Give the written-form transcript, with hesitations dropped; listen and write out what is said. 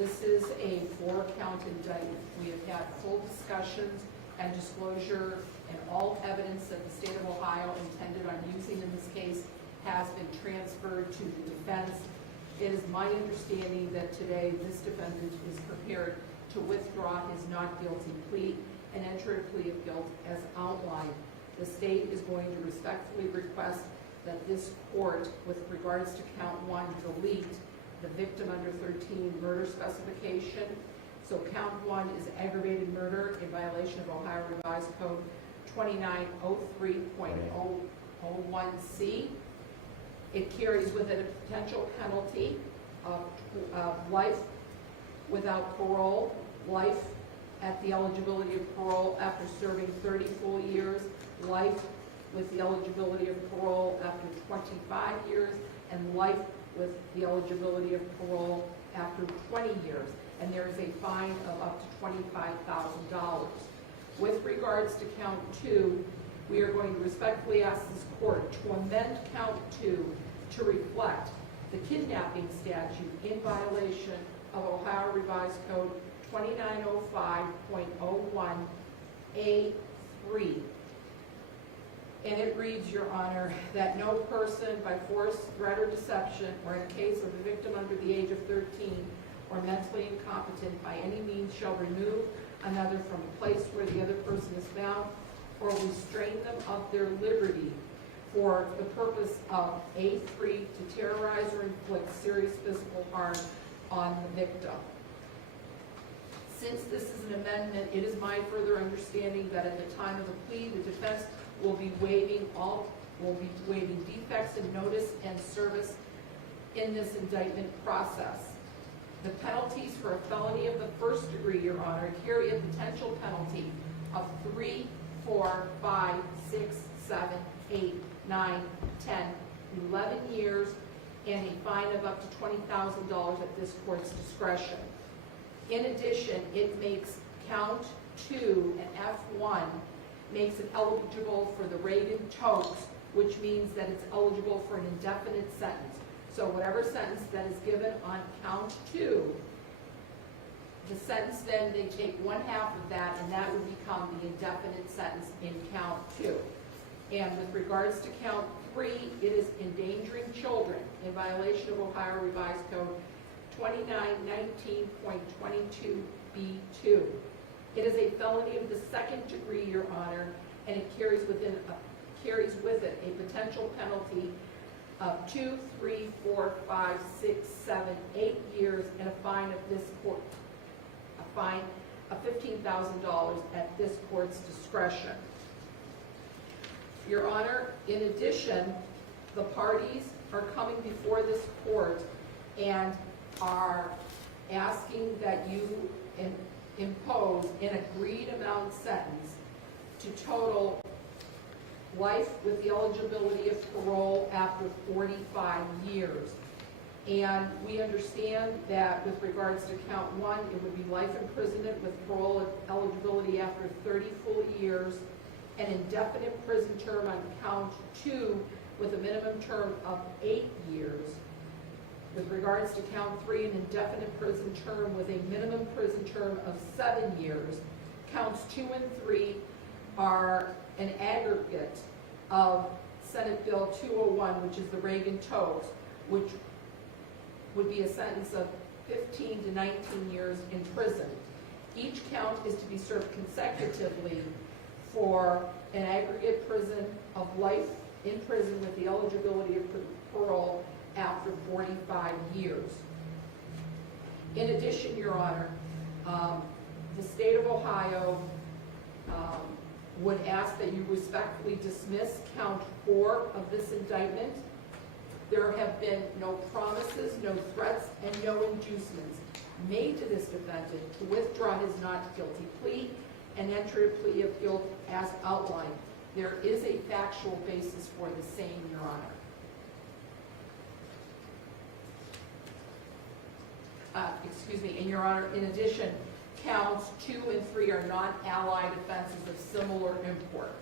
This is a 4-count indictment. We have had full discussions and disclosure, and all evidence that the state of Ohio intended on using in this case has been transferred to the defense. It is my understanding that today this defendant is prepared to withdraw his not guilty plea and enter a plea of guilt as outlined. The state is going to respectfully request that this court, with regards to count 1, delete the victim under 13 murder specification. So count 1 is aggravated murder in violation of Ohio Revised Code 2903.001C. It carries with it a potential penalty of life without parole, life at the eligibility of parole after serving 30 full years, life with the eligibility of parole after 25 years, and life with the eligibility of parole after 20 years. And there is a fine of up to $25,000. With regards to count 2, we are going to respectfully ask this court to amend count 2 to reflect the kidnapping statute in violation of Ohio Revised Code 2905.01A3. And it reads, Your Honor, that no person by force, threat, or deception, or in case of a victim under the age of 13 or mentally incompetent by any means shall remove another from a place where the other person is found or restrain them of their liberty for the purpose of A3, to terrorize or inflict serious physical harm on the victim. Since this is an amendment, it is my further understanding that at the time of the plea, the defense will be waiving defects in notice and service in this indictment process. The penalties for a felony of the first degree, Your Honor, carry a potential penalty of 3, 4, 5, 6, 7, 8, 9, 10, 11 years, and a fine of up to $20,000 at this court's discretion. In addition, it makes count 2 and F1 makes it eligible for the Reagan Tokes, which means that it's eligible for an indefinite sentence. So whatever sentence that is given on count 2, the sentence then, they take 1/2 of that, and that would become the indefinite sentence in count 2. And with regards to count 3, it is endangering children in violation of Ohio Revised Code 2919.22B2. It is a felony of the second degree, Your Honor, and it carries with it a potential penalty of 2, 3, 4, 5, 6, 7, 8 years, and a fine of $15,000 at this court's discretion. Your Honor, in addition, the parties are coming before this court and are asking that you impose an agreed amount sentence to total life with the eligibility of parole after 45 years. And we understand that with regards to count 1, it would be life imprisonment with parole eligibility after 30 full years, an indefinite prison term on count 2 with a minimum term of 8 years. With regards to count 3, an indefinite prison term with a minimum prison term of 7 years. Counts 2 and 3 are an aggregate of Senate Bill 201, which is the Reagan Tokes, which would be a sentence of 15 to 19 years in prison. Each count is to be served consecutively for an aggregate prison of life in prison with the eligibility of parole after 45 years. In addition, Your Honor, the state of Ohio would ask that you respectfully dismiss count 4 of this indictment. There have been no promises, no threats, and no inducements made to this defendant to withdraw his not guilty plea and enter a plea of guilt as outlined. There is a factual basis for the same, Your Honor. And Your Honor, in addition, counts 2 and 3 are non-allied offenses of similar import.